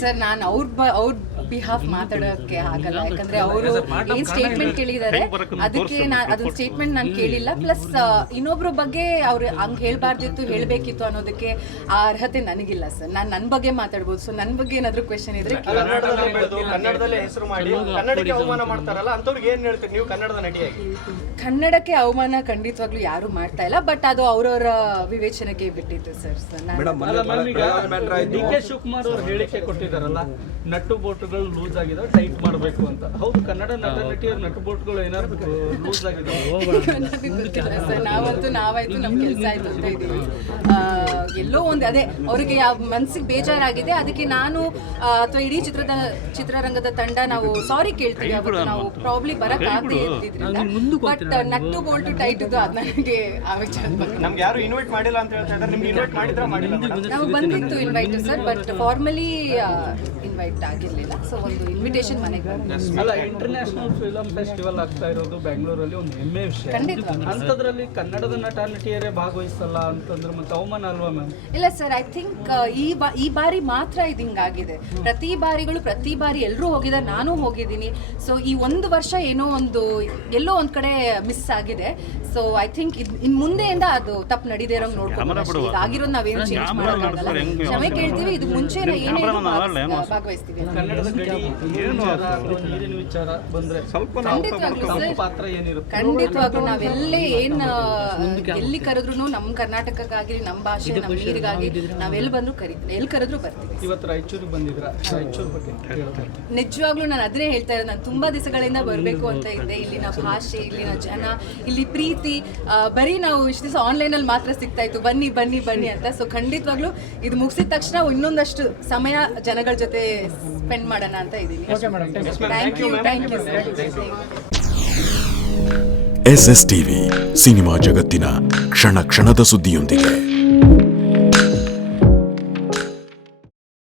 Sir ನಾನು ಅವ್ರ behalf ಮಾತಾಡೋಕ್ಕೆ ಆಗಲ್ಲ, ಯಾಕಂದ್ರೆ ಅವರು ಏನ್ ಸ್ಟೇಟ್ಮೆಂಟ್ ಕೇಳಿದ್ದಾರೆ ಅದಕ್ಕೆ ಅದೊಂದು ಸ್ಟೇಟ್ಮೆಂಟ್ ನಾನು ಕೇಳಿಲ್ಲ. ಪ್ಲಸ್ ಇನ್ನೊಬ್ರ ಬಗ್ಗೆ ಅವ್ರು ಹಂಗೆ ಹೇಳ್ಬಾರ್ದಿತ್ತು ಹೇಳ್ಬೇಕಿತ್ತು ಅನ್ನೋದಕ್ಕೆ ಆ ಅರ್ಹತೆ ನನಗಿಲ್ಲ ಸರ್. ನಾನು ನನ್ನ ಬಗ್ಗೆ ಮಾತಾಡ್ಬೋದು. ಸೊ ನನ್ನ ಬಗ್ಗೆ ಏನಾದ್ರು ಕ್ವೆಶನ್ ಇದ್ರೆ ಕನ್ನಡದಲ್ಲೇ ಹೆಸರು ಮಾಡಿ ಕನ್ನಡಕ್ಕೆ ಅವಮಾನ ಮಾಡ್ತಾರಲ್ಲ ಅಂತವ್ರಿಗೆ ಏನ್ ಹೇಳ್ತೀರಿ ನೀವು ಕನ್ನಡದ ನಟಿಯಾಗಿ? ಕನ್ನಡಕ್ಕೆ ಅವಮಾನ ಖಂಡಿತವಾಗ್ಲೂ ಯಾರು ಮಾಡ್ತಾ ಇಲ್ಲ, ಬಟ್ ಅದು ಅವ್ರವ್ರ ವಿವೇಚನೆಗೆ ಬಿಟ್ಟಿತ್ತು ಸರ್. ಡಿ ಕೆ ಶಿವಕುಮಾರ್ ಅವರು ಹೇಳಿಕೆ ಕೊಟ್ಟಿದ್ದಾರಲ್ಲ, ನಟ್ಟು ಬೋಟುಗಳು ಲೂಸ್ ಆಗಿದಾವೆ, ಟೈಟ್ ಮಾಡಬೇಕು ಅಂತ. ಹೌದು, ಕನ್ನಡ ನಟ ನಟಿಯರ ನಟ್ಟು ಬೋಟ್ಗಳು ಏನಾದ್ರು ಲೂಸ್ ಆಗಿದಾವೆ? ನಾವಾಯ್ತು ನಮ್ ಕೆಲಸ ಆಯ್ತು ಅಂತ ಇದೀವಿ. ಎಲ್ಲೋ ಒಂದು ಅದೇ ಅವ್ರಿಗೆ ಮನ್ಸಿಗೆ ಬೇಜಾರಾಗಿದೆ, ಅದಕ್ಕೆ ನಾನು ಅಥವಾ ಇಡೀ ಚಿತ್ರರಂಗದ ತಂಡ ನಾವು ಸಾರಿ ಕೇಳ್ತೀವಿ. ಅವತ್ತು ನಾವು ಪ್ರಾಬ್ಲಿ ಬರಕ್ ಆಗದೆ ಇದ್ದಿದ್ರಿಂದ, ಬಟ್ ನಟ್ಟು ಬೋಲ್ಟು ಟೈಟ್ ಇದ್ದು ಅದ್ ನನಗೆ ಆ ವಿಚಾರ ನಮ್ಗೆ ಯಾರು ಇನ್ವೈಟ್ ಮಾಡಿಲ್ಲ ಅಂತ ಹೇಳ್ತಾ ಇದ್ದಾರೆ. ನಿಮ್ಗೆ ಇನ್ವೈಟ್ ಮಾಡಿದ್ರ ಮಾಡಿಲ್ಲ? ನಾವು ಬಂದಿತ್ತು invite sir, but formally invite ಆಗಿರ್ಲಿಲ್ಲ. ಸೊ ಒಂದು ಇನ್ವಿಟೇಷನ್ ಮನೆಗೆ ಅಲ್ಲ, ಇಂಟರ್ನ್ಯಾಷನಲ್ ಫಿಲಂ ಫೆಸ್ಟಿವಲ್ ಆಗ್ತಾ ಇರೋದು ಬೆಂಗಳೂರಲ್ಲಿ ಒಂದು ಹೆಮ್ಮೆ ವಿಷಯ. ಅಂತದ್ರಲ್ಲಿ ಕನ್ನಡದ ನಟ ನಟಿಯರೇ ಭಾಗವಹಿಸಲ್ಲ ಅಂತಂದ್ರೆ ಮತ್ತೆ ಅವಮಾನ ಅಲ್ವಾ ಮ್ಯಾಮ್? ಇಲ್ಲ ಸರ್, ಐ ಥಿಂಕ್ ಈ ಬಾರಿ ಮಾತ್ರ ಇದು ಹಿಂಗಾಗಿದೆ. ಪ್ರತಿ ಬಾರಿ ಎಲ್ಲರೂ ಹೋಗಿದ್ದಾರೆ, ನಾನು ಹೋಗಿದ್ದೀನಿ. ಸೊ ಈ ಒಂದು ವರ್ಷ ಏನೋ ಎಲ್ಲೋ ಒಂದ್ ಕಡೆ ಮಿಸ್ ಆಗಿದೆ. ಸೊ ಐ ಥಿಂಕ್ ಇನ್ ಮುಂದೆಯಿಂದ ಅದು ತಪ್ಪು ನಡೀದೇ ಇರೋಂಗ್ ನೋಡ್ಕೊಂಡು ಆಗಿರೋದು ನಾವೇನು ಚೇಂಜ್ ಮಾಡೋಕ್ಕಾಗಲ್ಲ. ಕ್ಷಮೆ ಕೇಳ್ತೀವಿ. ಇದು ಮುಂಚೆ ಏನೇನು ಭಾಗವಹಿಸ್ತೀವಿ. ಕನ್ನಡದ ನೀರಿನ ವಿಚಾರ ಬಂದ್ರೆ ಪಾತ್ರ ಏನಿರುತ್ತೆ? ಖಂಡಿತವಾಗ್ಲೂ ನಾವೆಲ್ಲೇ ಎಲ್ಲಿ ಕರೆದ್ರು ನಮ್ಮ ಕರ್ನಾಟಕಕ್ಕಾಗಿ, ನಮ್ಮ ಭಾಷೆ, ನಮ್ಮ ನೀರಿಗಾಗಿ ನಾವೆಲ್ಲಿ ಬಂದ್ರು ಎಲ್ಲಿ ಕರೆದ್ರು ಬರ್ತೀವಿ. ಇವತ್ತು ರಾಯಚೂರಿಗೆ ಬಂದಿದ್ರ, ರಾಯಚೂರು ಬಗ್ಗೆ ನಿಜವಾಗ್ಲೂ ನಾನು ಅದನ್ನೇ ಹೇಳ್ತಾ ಇರೋದು. ನಾನು ತುಂಬಾ ದಿವಸಗಳಿಂದ ಬರಬೇಕು ಅಂತ ಇದ್ದೆ. ಇಲ್ಲಿನ ಭಾಷೆ, ಇಲ್ಲಿನ ಜನ, ಇಲ್ಲಿ ಪ್ರೀತಿ ಬರೀ ನಾವು ಇಷ್ಟು ದಿವಸ ಆನ್ಲೈನಲ್ಲಿ ಮಾತ್ರ ಸಿಗ್ತಾ ಇತ್ತು, ಬನ್ನಿ ಬನ್ನಿ ಬನ್ನಿ ಅಂತ. ಸೊ ಖಂಡಿತವಾಗ್ಲೂ ಇದು ಮುಗಿಸಿದ ತಕ್ಷಣ ಇನ್ನೊಂದಷ್ಟು ಸಮಯ ಜನಗಳ ಜೊತೆ ಸ್ಪೆಂಡ್ ಮಾಡೋಣ ಅಂತ ಇದ್ದೀನಿ. Thank you sir. SS TV cinema ಜಗತ್ತಿನ ಕ್ಷಣ ಕ್ಷಣದ ಸುದ್ದಿಯೊಂದಿಗೆ.